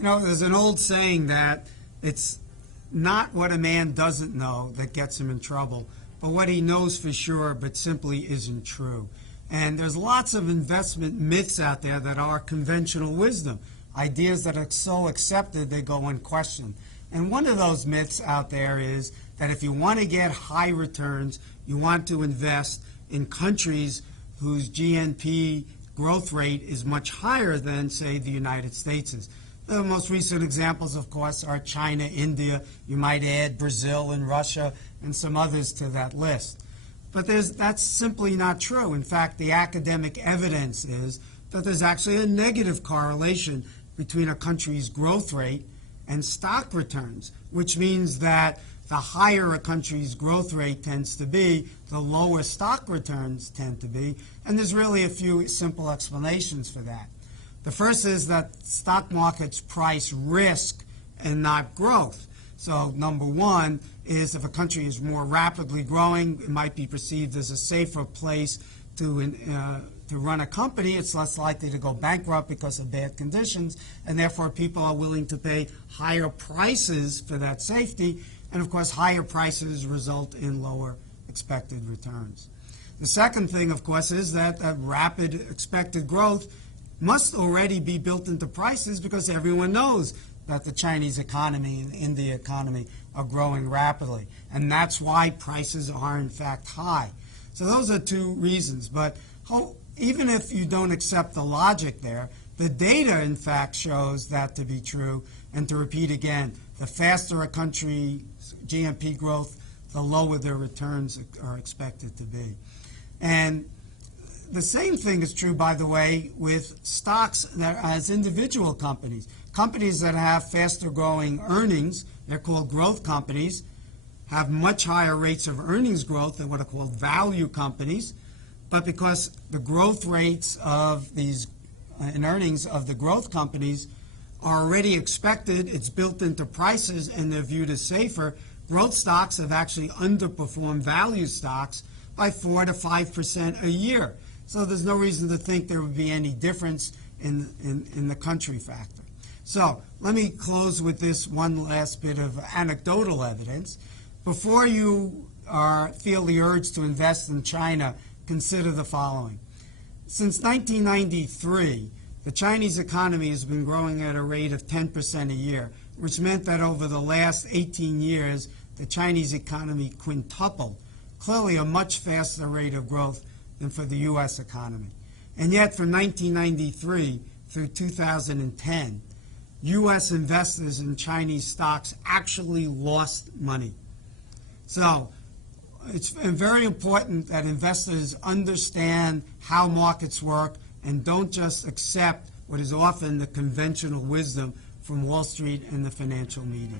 You know, there's an old saying that it's not what a man doesn't know that gets him in trouble, but what he knows for sure but simply isn't true. And there's lots of investment myths out there that are conventional wisdom, ideas that are so accepted they go unquestioned. And one of those myths out there is that if you want to get high returns, you want to invest in countries whose GNP growth rate is much higher than, say, the United States is. The most recent examples, of course, are China, India. You might add Brazil and Russia and some others to that list. But that's simply not true. In fact, the academic evidence is that there's actually a negative correlation between a country's growth rate and stock returns, which means that the higher a country's growth rate tends to be, the lower stock returns tend to be. And there's really a few simple explanations for that. The first is that stock markets price risk and not growth. So number one is if a country is more rapidly growing, it might be perceived as a safer place to run a company. It's less likely to go bankrupt because of bad conditions, and therefore people are willing to pay higher prices for that safety. And of course, higher prices result in lower expected returns. The second thing, of course, is that rapid expected growth must already be built into prices because everyone knows that the Chinese economy and the India economy are growing rapidly. And that's why prices are, in fact, high. So those are two reasons. But even if you don't accept the logic there, the data, in fact, shows that to be true. And to repeat again, the faster a country's GNP growth, the lower their returns are expected to be. And the same thing is true, by the way, with stocks that as individual companies. Companies that have faster growing earnings, they're called growth companies, have much higher rates of earnings growth than what are called value companies. But because the growth rates of these in earnings of the growth companies are already expected, it's built into prices, and they're viewed as safer, growth stocks have actually underperformed value stocks by 4 to 5% a year. So there's no reason to think there would be any difference in the country factor. So let me close with this one last bit of anecdotal evidence. Before you feel the urge to invest in China, consider the following. Since 1993, the Chinese economy has been growing at a rate of 10% a year, which meant that over the last 18 years, the Chinese economy quintupled, clearly a much faster rate of growth than for the U.S. economy. And yet, from 1993 through 2010, U.S. investors in Chinese stocks actually lost money. So it's very important that investors understand how markets work and don't just accept what is often the conventional wisdom from Wall Street and the financial media.